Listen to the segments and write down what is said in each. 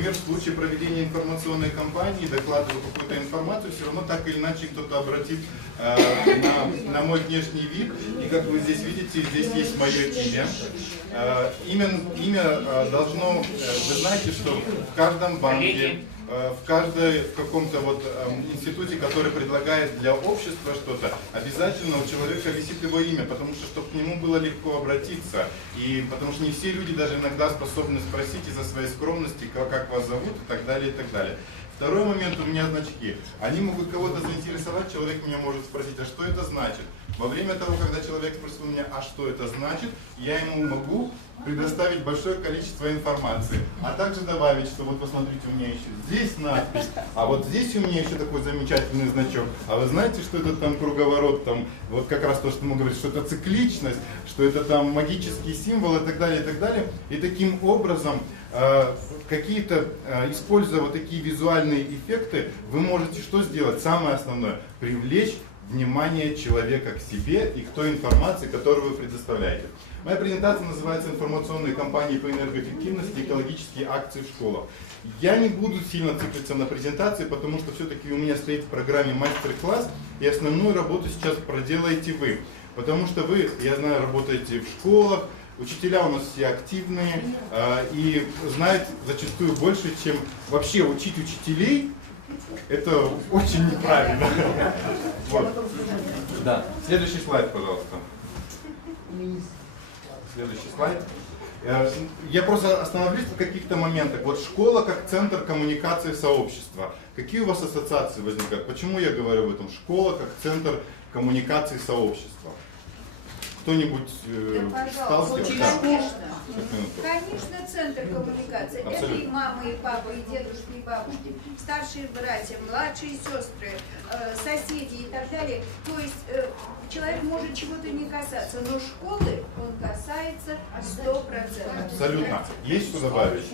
например, в случае проведения информационной кампании, докладываю какую-то информацию, все равно так или иначе кто-то обратит на мой внешний вид. И как вы здесь видите, здесь есть мое имя. Имя должно, вы знаете, что в каждом банке, в каком-то вот институте, который предлагает для общества что-то, обязательно у человека висит его имя, потому что чтобы к нему было легко обратиться. И потому что не все люди даже иногда способны спросить из-за своей скромности, как вас зовут и так далее, и так далее. Второй момент, у меня значки. Они могут кого-то заинтересовать, человек меня может спросить, а что это значит? Во время того, когда человек спросил меня, а что это значит, я ему могу предоставить большое количество информации, а также добавить, что вот посмотрите, у меня еще здесь надпись, а вот здесь у меня еще такой замечательный значок, а вы знаете, что это там круговорот, там вот как раз то, что мы говорим, что это цикличность, что это там магический символ и так далее, и так далее. И таким образом, используя вот такие визуальные эффекты, вы можете что сделать? Самое основное, привлечь внимание человека к себе и к той информации, которую вы предоставляете. Моя презентация называется «Информационные кампании по энергоэффективности и экологические акции в школах». Я не буду сильно циклиться на презентации, потому что все-таки у меня стоит в программе мастер-класс, и основную работу сейчас проделаете вы. Потому что вы, я знаю, работаете в школах, учителя у нас все активные и знают зачастую больше, чем вообще учить учителей. Это очень неправильно. Вот. Да. Следующий слайд, пожалуйста. Следующий слайд. Я просто остановлюсь на каких-то моментах. Вот школа как центр коммуникации сообщества. Какие у вас ассоциации возникают? Почему я говорю об этом? Школа как центр коммуникации сообщества. Кто-нибудь сталкивался? Конечно, центр коммуникации. Абсолютно. Это и мамы, и папы, и дедушки, и бабушки, старшие братья, младшие сестры, соседи и так далее. То есть человек может чего-то не касаться, но школы он касается 100%. Абсолютно. Есть что добавить?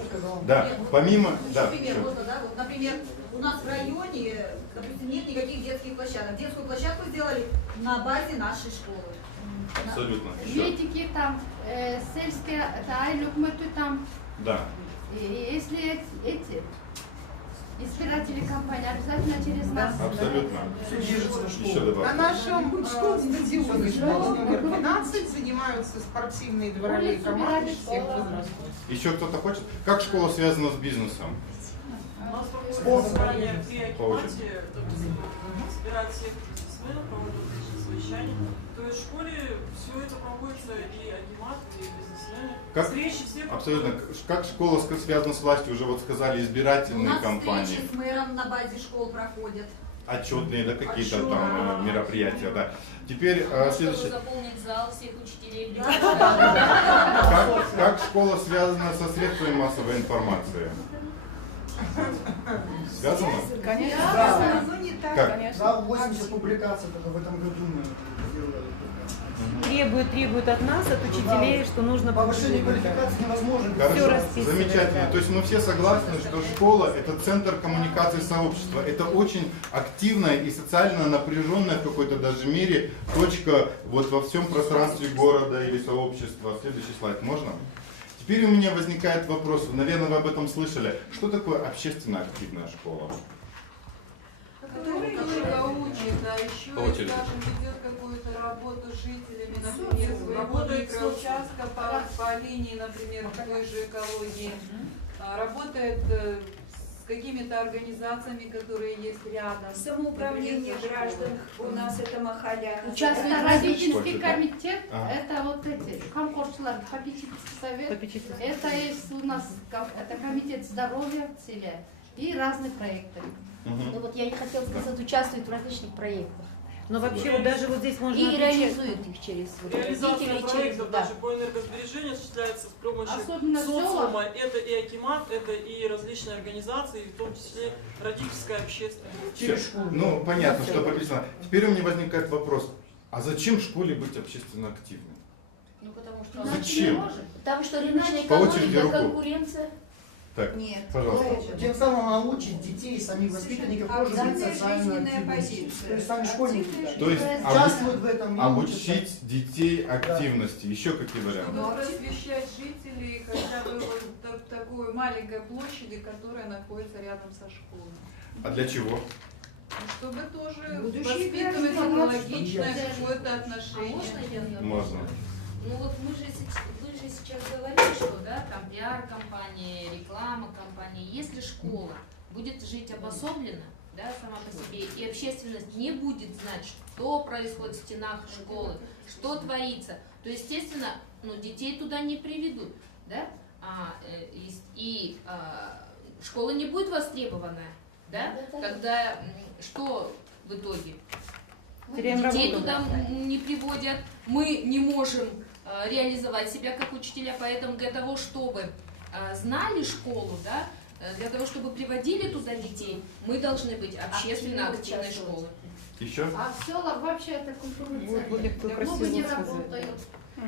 Да. Помимо... Да. Вот, например, у нас в районе, допустим, нет никаких детских площадок. Детскую площадку сделали на базе нашей школы. Абсолютно. Медики там, сельские, там. Да. И если эти избиратели компании обязательно через нас. Абсолютно. Еще добавьте. На нашем стадионе школы номер 12 занимаются спортивные дворовые команды всех возрастов. Еще кто-то хочет? Как школа связана с бизнесом? У нас проходит собрание при Акимате, собирают всех бизнесменов, проводят совещания. То есть в школе все это проводится и Акимат, и бизнесмены. Как, встречи все абсолютно. проходят. Как школа связана с властью? Уже вот сказали, У избирательные нас кампании. встречи с мэром на базе школ проходят. Отчетные, да, какие-то там мероприятия, да. Теперь следующее. Заполнить зал всех учителей. Как школа связана со средствами массовой информации? Связано? Конечно. Да, но не так. Как? Конечно. Да, 80 публикаций только в этом году мы сделали. Требуют от нас, от учителей, что нужно Повышение квалификации невозможно. Хорошо, расписывать, замечательно. да. То есть мы все согласны, что школа – это центр коммуникации сообщества. Это очень активная и социально напряженная в какой-то даже мере точка вот во всем пространстве города или сообщества. Следующий слайд можно? Теперь у меня возникает вопрос, наверное, вы об этом слышали. Что такое общественно активная школа? Который только учит, а еще, Очередь. скажем, ведет какую-то работу с жителями, например, своего Работает микроучастка по линии, например, той же экологии. Работает с какими-то организациями, которые есть рядом. Самоуправление граждан у нас это Махаля. Участно-родительский Да. комитет, Ага. это вот эти, комфортлар, попечительский совет. Это есть у нас, это комитет здоровья в селе и разные проекты. Ну вот я не хотела сказать, участвует в различных проектах. Но вообще вот даже вот здесь можно И отличать. реализует их через Реализация родителей, через... проектов Да. даже по энергосбережению осуществляется с помощью Особенно в социума. Это и Акимат, это и различные организации, в том числе родительская общественность. Ну, понятно, что прописано. Теперь у меня возникает вопрос, а зачем в школе быть общественно активным? Ну потому что... Зачем? Потому что рыночная По очереди экономика, руку. конкуренция. Так, Нет. пожалуйста. Тем самым научить детей, самих воспитанников тоже быть Абсолютно социально жизненная активными. позиция. То есть сами школьники Активная То есть участвуют в этом. и учатся. обучить детей активности. Еще какие варианты? Чтобы просвещать жителей хотя бы вот такой маленькой площади, которая находится рядом со школой. А для чего? Ну, чтобы тоже Будущие воспитывать граждане. экологичное какое-то А отношение. можно я добавлю? Можно. Ну вот вы же сейчас говорили, что да, там пиар-компании, реклама компании. Если школа будет жить обособленно, да, сама по себе, и общественность не будет знать, что происходит в стенах школы, что творится, то, естественно, детей туда не приведут, да, школа не будет востребованная, да, тогда что в итоге? Теряем Детей работу. туда не приводят, мы не можем реализовать себя как учителя, поэтому для того, чтобы знали школу, да, для того, чтобы приводили туда детей, мы должны быть общественно активной школой. Еще? А в селах вообще это культурный Вот я центр. только Много не просила сказать. работают.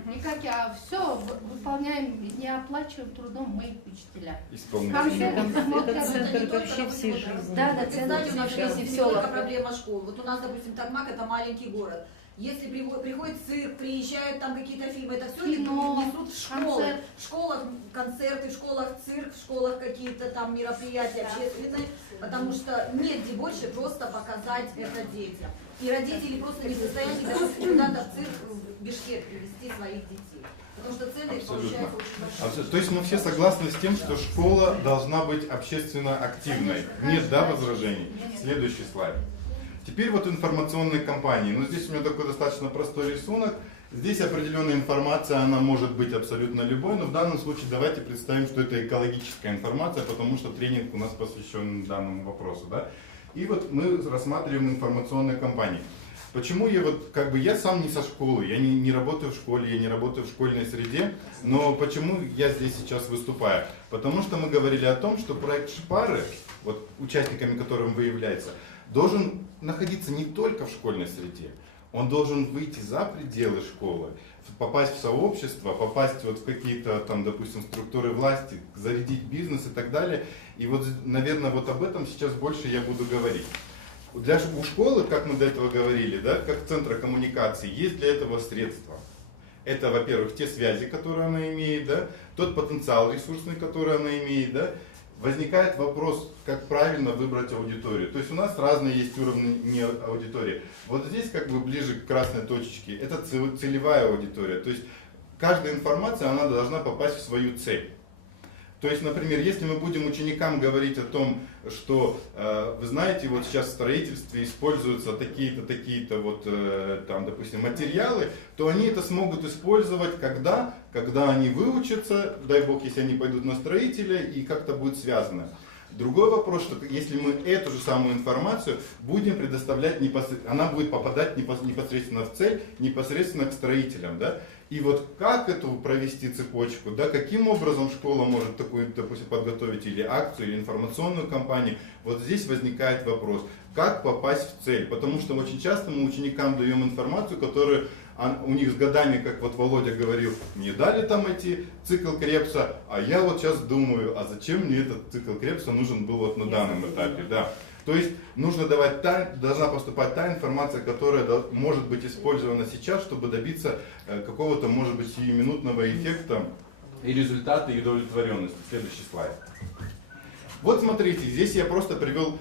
Никак, а все выполняем, не оплачиваем трудом мы, учителя. Исполнительные. Это центр вообще всей жизни. Да, да, центр Кстати, у нас всей есть жизни, и в не только селах. проблема школ. Вот у нас, допустим, Токмак — это маленький город. Если приходит цирк, приезжают там какие-то фильмы, это все Кино, несут в школы. концерт. В школах концерты, в школах цирк, в школах какие-то там мероприятия общественные, потому что нет где больше просто показать это детям. И родители просто не в состоянии, допустим, куда-то в цирк, в Бишкек привезти своих детей. Потому что цены получаются очень большие. То есть мы все согласны с тем, что школа должна быть общественно активной. Нет, да, возражений? Следующий слайд. Теперь вот информационные кампании. Ну, здесь у меня такой достаточно простой рисунок. Здесь определенная информация, она может быть абсолютно любой, но в данном случае давайте представим, что это экологическая информация, потому что тренинг у нас посвящен данному вопросу. Да? И вот мы рассматриваем информационные кампании. Почему я сам не со школы, я не работаю в школе, я не работаю в школьной среде, но почему я здесь сейчас выступаю? Потому что мы говорили о том, что проект Шпары, вот участниками которым вы являетесь, должен находиться не только в школьной среде, он должен выйти за пределы школы, попасть в сообщество, попасть вот в какие-то там, допустим, структуры власти, зарядить бизнес и так далее. И вот, наверное, вот об этом сейчас больше я буду говорить. У школы, как мы до этого говорили, да, как центра коммуникации, есть для этого средства. Это, во-первых, те связи, которые она имеет, да, тот потенциал ресурсный, который она имеет, да. Возникает вопрос, как правильно выбрать аудиторию. То есть у нас разные есть уровни аудитории. Вот здесь как бы ближе к красной точечке, это целевая аудитория. То есть каждая информация, она должна попасть в свою цель. То есть, например, если мы будем ученикам говорить о том, что, вы знаете, вот сейчас в строительстве используются такие-то, такие-то вот, там, допустим, материалы, то они это смогут использовать когда они выучатся, дай бог, если они пойдут на строителя, и как-то будет связано. Другой вопрос, что если мы эту же самую информацию будем предоставлять непосредственно, она будет попадать непосредственно в цель, непосредственно к строителям, да? И вот как эту провести цепочку, да, каким образом школа может такую, допустим, подготовить или акцию, или информационную кампанию, вот здесь возникает вопрос, как попасть в цель, потому что очень часто мы ученикам даем информацию, которая у них с годами, как вот Володя говорил, мне дали там эти цикл Крепса, а я вот сейчас думаю, а зачем мне этот цикл Крепса нужен был вот на данном этапе, да. То есть нужно давать должна поступать та информация, которая может быть использована сейчас, чтобы добиться какого-то, может быть, сиюминутного эффекта и результата и удовлетворенности. Следующий слайд. Вот смотрите, здесь я просто привел,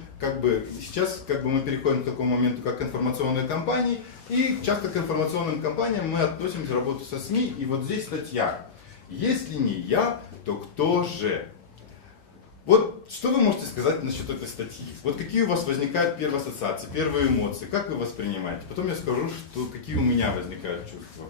сейчас мы переходим к такому моменту, как информационные кампании, и часто к информационным кампаниям мы относимся к работе со СМИ, и вот здесь статья. Если не я, то кто же? Вот что вы можете сказать насчет этой статьи? Вот какие у вас возникают первые ассоциации, первые эмоции, как вы воспринимаете? Потом я скажу, какие у меня возникают чувства.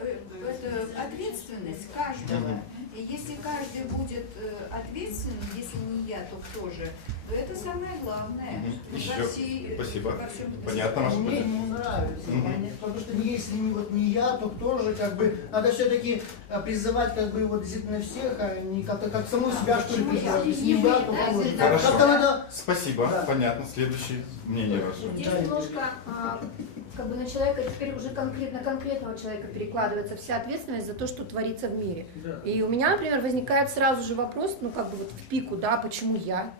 Это ответственность каждого. И если каждый будет ответственным, если не я, то кто же, то это самое главное. Еще. Спасибо. Понятно ваша Мне позиция? не нравится, потому что если не я, то кто же, надо все-таки призывать действительно всех, а не как саму себя, что ли, призывать. Если не я, то кто же. Хорошо. Как-то надо... Спасибо, Да. Понятно. Следующее мнение ваше. Здесь немножко как бы на человека теперь уже конкретного человека перекладывается вся ответственность за то, что творится в мире. Да. И у меня, например, возникает сразу же вопрос, ну как бы вот в пику, да, почему я?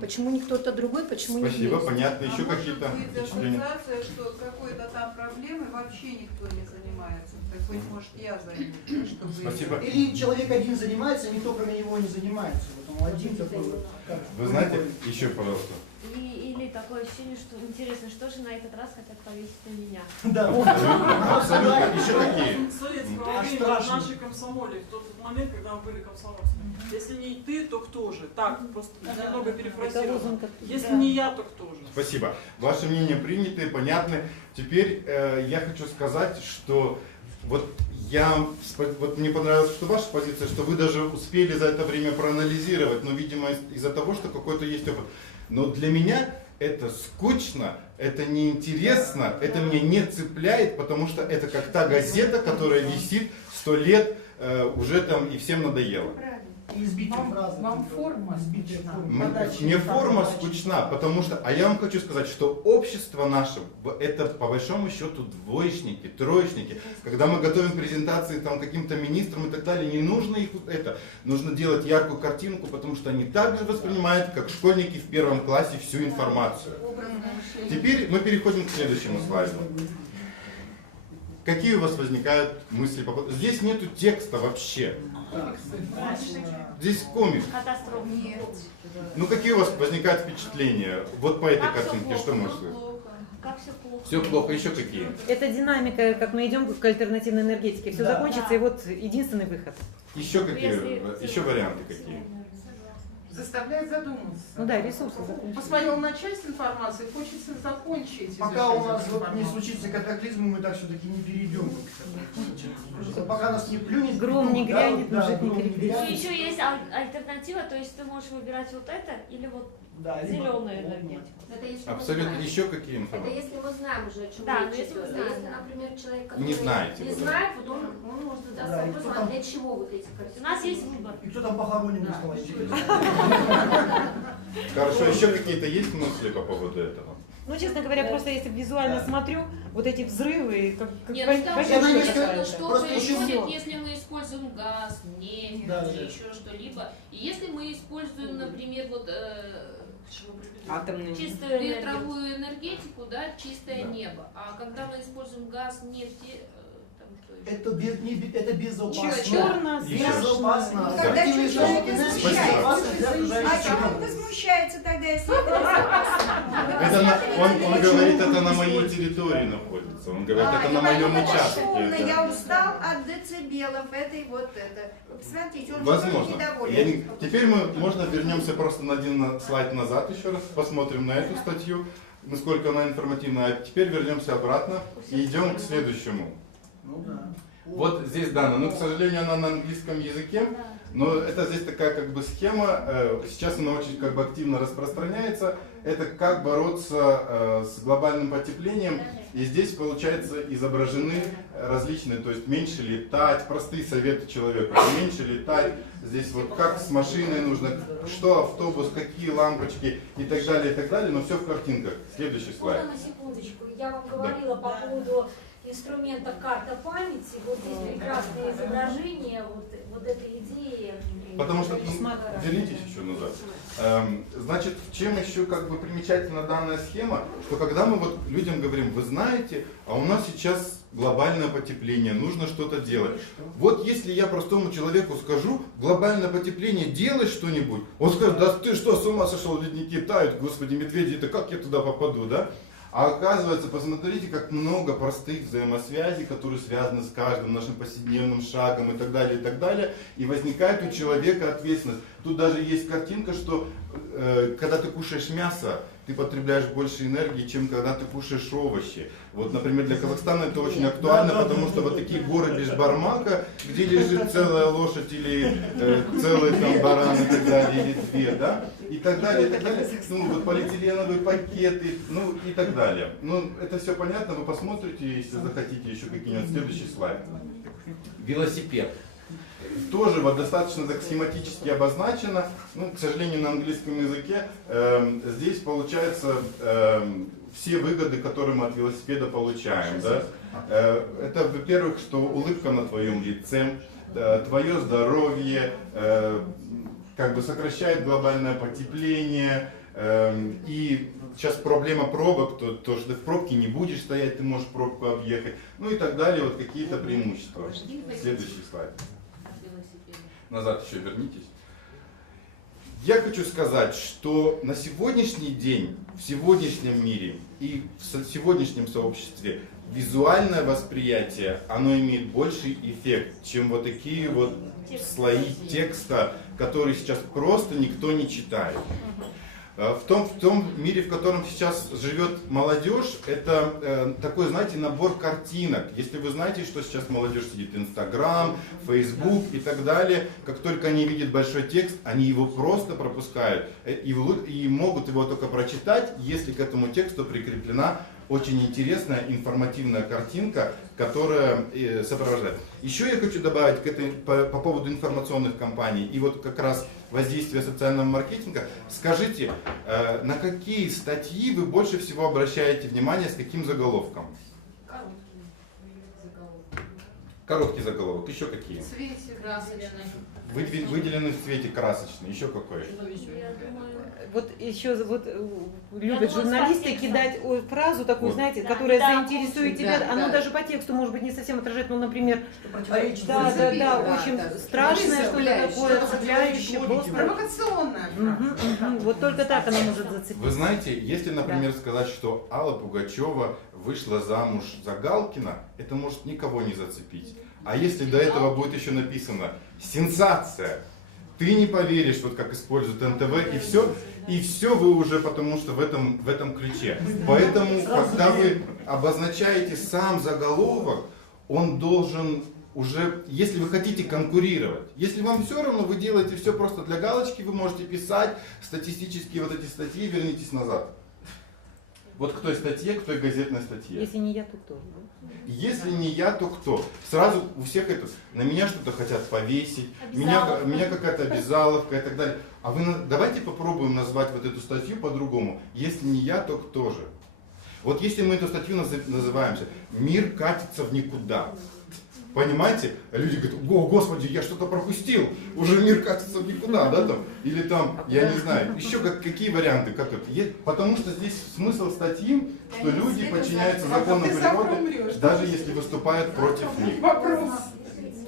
Почему не кто-то другой, почему не Спасибо, есть? понятно. Еще может какие-то быть впечатления? ассоциация, что какой-то там проблемой вообще никто не занимается. Так быть, может, я займусь, чтобы... Спасибо. Или человек один занимается, никто кроме него не занимается. Вот он один такой вот. Вы знаете, еще, пожалуйста. Или такое ощущение, что интересно, что же на этот раз хотят повесить на меня. Да. Абсолютно. Еще какие? Советского времени в нашей комсомоле, в тот момент, когда мы были комсомольцами. Если не ты, то кто же? Так, просто немного перефразировано. Если не я, то кто же? Спасибо. Ваши мнения приняты, понятны. Теперь я хочу сказать, что вот мне понравилась что ваша позиция, что вы даже успели за это время проанализировать, но, видимо, из-за того, что какой-то есть опыт. Но для меня это скучно, это неинтересно, это меня не цепляет, потому что это как та газета, которая висит 100 лет уже там и всем надоело. Вам форма скучна? Мне форма скучна, потому что, а я вам хочу сказать, что общество наше, это по большому счету двоечники, троечники. Когда мы готовим презентации там каким-то министрам и так далее, не нужно их это, нужно делать яркую картинку, потому что они также воспринимают, как школьники в 1 классе, всю информацию. Теперь мы переходим к следующему слайду. Какие у вас возникают мысли по поводу? Здесь нету текста вообще. Здесь комик. Катастрофа. Нет. Ну какие у вас возникают впечатления вот по этой картинке? Что можно сказать? Как все плохо. Все плохо, еще какие? Это динамика, как мы идем к альтернативной энергетике. Все закончится, и вот единственный выход. Еще какие? Еще варианты какие? Заставляет задуматься. Ну да, ресурсы закончились. Посмотрел на часть информации, хочется закончить. Пока у нас вот не случится катаклизм, мы так все-таки не перейдем. Пока нас не плюнет. Гром не грянет, мужик не И перекрестит. еще есть альтернатива, то есть ты можешь выбирать вот это или вот Да, зеленую энергетику. Это если мы Абсолютно. знаем. Еще какие Это информации? если мы знаем уже, о чем Да, речь но если мы идет. А знаем, если, да. например, человек, который Не знаете, не да. знает, вот он может задаться Да, и вопросом, кто а там- для чего вот эти картинки? У нас есть выбор. И кто там похоронен, Да. стало интересно. Хорошо, еще какие-то есть мысли по поводу этого? Ну, честно говоря, просто если визуально смотрю, вот эти взрывы, как Нет, по- ну там пойдёшь же же есть какая-то. написано, что Просто еще происходит, всё. если мы используем газ, нефть Да, или да. еще что-либо. И если мы используем, например, вот Атомные. чистую ветровую энергетику, да, чистое небо. А когда мы используем газ, нефть, там что еще? Это безопасно. Черно, Безопасно. Ну, когда Активные чуть человек источники энергии Спасибо. безопасны для А окружающих чего он мира. возмущается тогда, если это безопасно? Он говорит, это на моей территории находится. Он говорит, это на моем участке. Шумно, да. я устал от децибелов этой вот это. Смотрите, он Возможно. недоволен. Теперь можно вернемся просто на один слайд назад еще раз, посмотрим на эту статью, насколько она информативна. А теперь вернемся обратно и идем к следующему. Ну да. Вот здесь дано, но, к сожалению, она на английском языке, но это здесь такая как бы схема, сейчас она очень как бы активно распространяется, это как бороться с глобальным потеплением, и здесь, получается, изображены различные, то есть меньше летать, простые советы человеку, меньше летать, здесь вот как с машиной нужно, что автобус, какие лампочки и так далее, но все в картинках. Следующий слайд. Можно на секундочку? Я вам говорила по поводу инструмента карта памяти. Вот здесь прекрасное изображение вот этой идеи. Потому что, вернитесь еще назад. Значит, чем еще как бы примечательна данная схема, что когда мы вот людям говорим, вы знаете, а у нас сейчас глобальное потепление, нужно что-то делать. Вот если я простому человеку скажу, глобальное потепление, делай что-нибудь, он скажет, да ты что, с ума сошел, ледники тают, господи, медведи, это как я туда попаду, да? А оказывается, посмотрите, как много простых взаимосвязей, которые связаны с каждым нашим повседневным шагом и так далее, и возникает у человека ответственность. Тут даже есть картинка, что когда ты кушаешь мясо, ты потребляешь больше энергии, чем когда ты кушаешь овощи. Вот, например, для Казахстана это очень актуально, потому что вот такие горы бешбармака, где лежит целая лошадь или целый там баран и так далее, или две, да, и так далее, ну вот полиэтиленовые пакеты, ну и так далее. Ну это все понятно, вы посмотрите, если захотите еще какие-нибудь следующий слайд. Велосипед. Тоже вот достаточно так схематически обозначено, ну, к сожалению, на английском языке. Здесь получается все выгоды, которые мы от велосипеда получаем. Да? Это, во-первых, что улыбка на твоем лице, твое здоровье, как бы сокращает глобальное потепление. И сейчас проблема пробок, то что ты в пробке не будешь стоять, ты можешь пробку объехать, ну и так далее, вот какие-то преимущества. Следующий слайд. Назад еще вернитесь. Я хочу сказать, что на сегодняшний день, в сегодняшнем мире и в сегодняшнем сообществе визуальное восприятие, оно имеет больший эффект, чем вот такие вот слои текста, которые сейчас просто никто не читает. В том мире, в котором сейчас живет молодежь, это такой, знаете, набор картинок. Если вы знаете, что сейчас молодежь сидит в Инстаграм, Фейсбук и так далее, как только они видят большой текст, они его просто пропускают и могут его только прочитать, если к этому тексту прикреплена очень интересная информативная картинка, которая сопровождает. Еще я хочу добавить по поводу информационных кампаний и вот как раз воздействия социального маркетинга. Скажите, на какие статьи вы больше всего обращаете внимание, с каким заголовком? Короткий заголовок. Еще какие? Цвете красочный. Выделенный в цвете красочный. Еще какой? Вот еще вот любят журналисты кидать фразу такую, вот, знаете, которая заинтересует тебя. Оно даже по тексту может быть не совсем отражает, ну, например, очень страшное, что-то такое, цепляющее, провокационное. Вот только так она может зацепить. Вы знаете, если, например, сказать, что Алла Пугачева вышла замуж за Галкина, это может никого не зацепить. А если до этого будет еще написано «сенсация», ты не поверишь, вот как используют НТВ, и все вы уже, потому что в этом ключе. Поэтому, когда вы обозначаете сам заголовок, он должен уже, если вы хотите конкурировать, если вам все равно, вы делаете все просто для галочки, вы можете писать статистические вот эти статьи, вернитесь назад. Вот к той статье, к той газетной статье. Если не я, то кто? Если не я, то кто? Сразу у всех это, на меня что-то хотят повесить, меня какая-то обязаловка и так далее. А давайте попробуем назвать вот эту статью по-другому. Если не я, то кто же? Вот если мы эту статью называемся «Мир катится в никуда». Понимаете? Люди говорят: о, Господи, я что-то пропустил, уже мир катится в никуда, да, там, или там, я не знаю, еще какие варианты, как это, потому что здесь смысл статьи, что люди подчиняются законам природы, даже если выступают против них.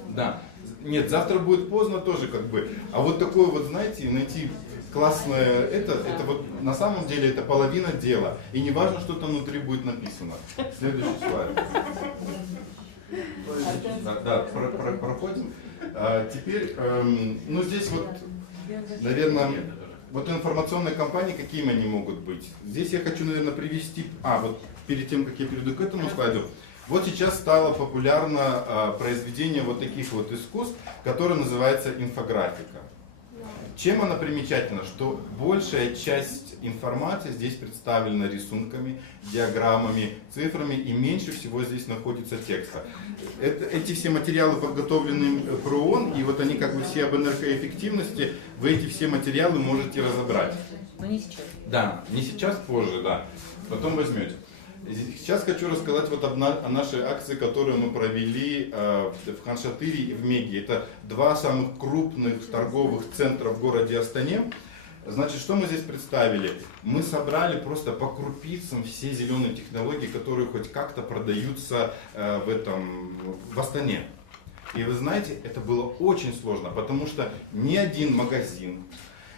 Да, нет, завтра будет поздно тоже как бы, а вот такое вот, знаете, найти классное, это вот на самом деле это половина дела, и не важно, что там внутри будет написано. Следующий слайд. Да, проходим. Теперь, ну здесь вот, наверное, вот информационные кампании, какими они могут быть. Здесь я хочу, наверное, привести, вот перед тем, как я перейду к этому слайду, вот сейчас стало популярно произведение вот таких вот искусств, которое называется инфографика. Чем она примечательна? Что большая часть информации здесь представлена рисунками, диаграммами, цифрами, и меньше всего здесь находится текста. Эти все материалы подготовлены ПРООН, и вот они как бы все об энергоэффективности, вы эти все материалы можете разобрать. Но не сейчас. Да, не сейчас, позже, да. Потом возьмете. Сейчас хочу рассказать вот о нашей акции, которую мы провели в Хан-Шатыре и в Меге. Это два самых крупных торговых центра в городе Астане. Значит, что мы здесь представили? Мы собрали просто по крупицам все зеленые технологии, которые хоть как-то продаются в Астане. И вы знаете, это было очень сложно, потому что ни один магазин,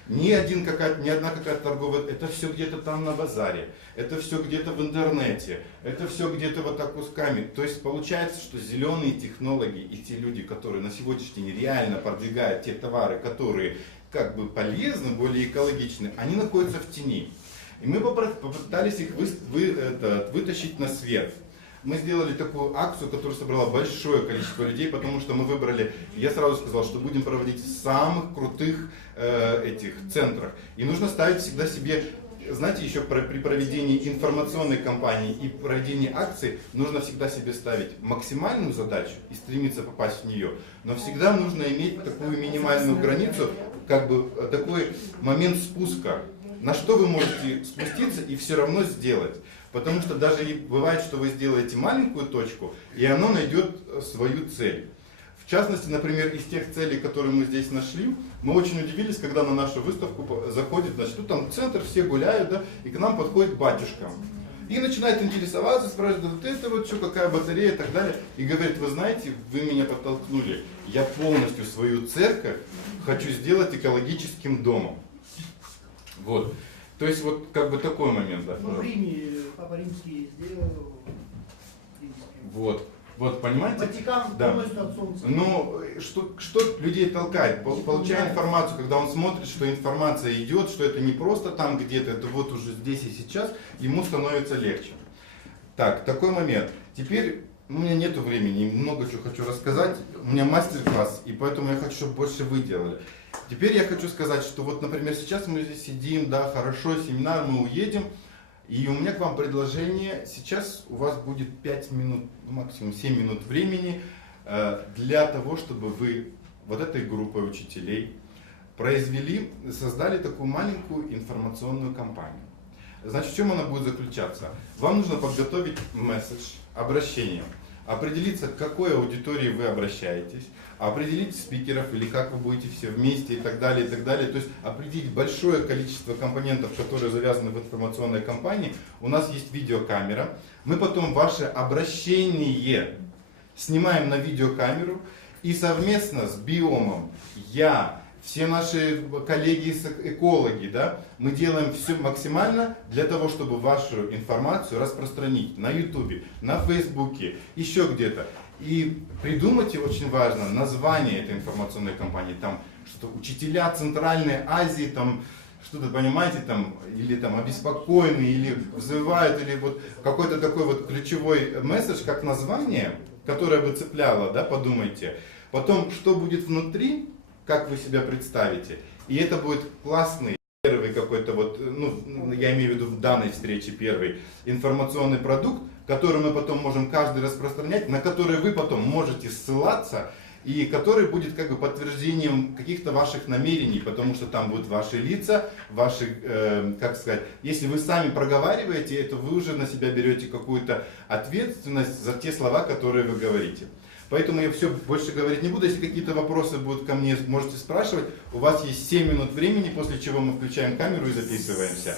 ни одна какая-то торговая, это все где-то там на базаре, это все где-то в интернете, это все где-то вот так кусками. То есть получается, что зеленые технологии и те люди, которые на сегодняшний день реально продвигают те товары, которые как бы полезны, более экологичны, они находятся в тени. И мы попытались их вытащить на свет. Мы сделали такую акцию, которая собрала большое количество людей, потому что мы выбрали, я сразу сказал, что будем проводить в самых крутых этих центрах. И нужно ставить всегда себе, знаете, еще при проведении информационной кампании и проведении акций, нужно всегда себе ставить максимальную задачу и стремиться попасть в нее. Но всегда нужно иметь такую минимальную границу, как бы такой момент спуска. На что вы можете спуститься и все равно сделать. Потому что даже бывает, что вы сделаете маленькую точку, и оно найдет свою цель. В частности, например, из тех целей, которые мы здесь нашли, мы очень удивились, когда на нашу выставку заходит, значит, тут там центр, все гуляют, да, и к нам подходит батюшка. И начинает интересоваться, спрашивает, вот это вот что, какая батарея и так далее. И говорит, вы знаете, вы меня подтолкнули, я полностью свою церковь хочу сделать экологическим домом. Вот. То есть вот как бы такой момент. Да. Ну, в Риме Папа Римский сделал. Вот. Вот, понимаете? Ватикан да. полностью от солнца. Но что людей толкает? Получая информацию, когда он смотрит, что информация идет, что это не просто там где-то, это вот уже здесь и сейчас, ему становится легче. Так, такой момент. Теперь у меня нету времени, много чего хочу рассказать. У меня мастер-класс, и поэтому я хочу, чтобы больше вы делали. Теперь я хочу сказать, что вот, например, сейчас мы здесь сидим, да, хорошо, семинар, мы уедем. И у меня к вам предложение, сейчас у вас будет 5 минут, максимум 7 минут времени для того, чтобы вы вот этой группой учителей создали такую маленькую информационную кампанию. Значит, в чем она будет заключаться? Вам нужно подготовить месседж, обращение, определиться, к какой аудитории вы обращаетесь, определить спикеров или как вы будете все вместе и так далее, и так далее. То есть определить большое количество компонентов, которые завязаны в информационной кампании. У нас есть видеокамера. Мы потом ваше обращение снимаем на видеокамеру и совместно с биомом, все наши коллеги-экологи, да, мы делаем все максимально для того, чтобы вашу информацию распространить на YouTube, на Фейсбуке, еще где-то. И придумайте, очень важно, название этой информационной кампании, там что-то учителя Центральной Азии, там что-то, понимаете, там, или там обеспокоены, или вызывают, или вот какой-то такой вот ключевой месседж, как название, которое бы цепляло, да, подумайте. Потом, что будет внутри, как вы себя представите, и это будет классный первый какой-то вот, ну, я имею в виду в данной встрече первый информационный продукт, который мы потом можем каждый распространять, на который вы потом можете ссылаться, и который будет как бы подтверждением каких-то ваших намерений, потому что там будут ваши лица, ваши, как сказать, если вы сами проговариваете это, вы уже на себя берете какую-то ответственность за те слова, которые вы говорите. Поэтому я все больше говорить не буду. Если какие-то вопросы будут ко мне, можете спрашивать. У вас есть 7 минут времени, после чего мы включаем камеру и записываемся.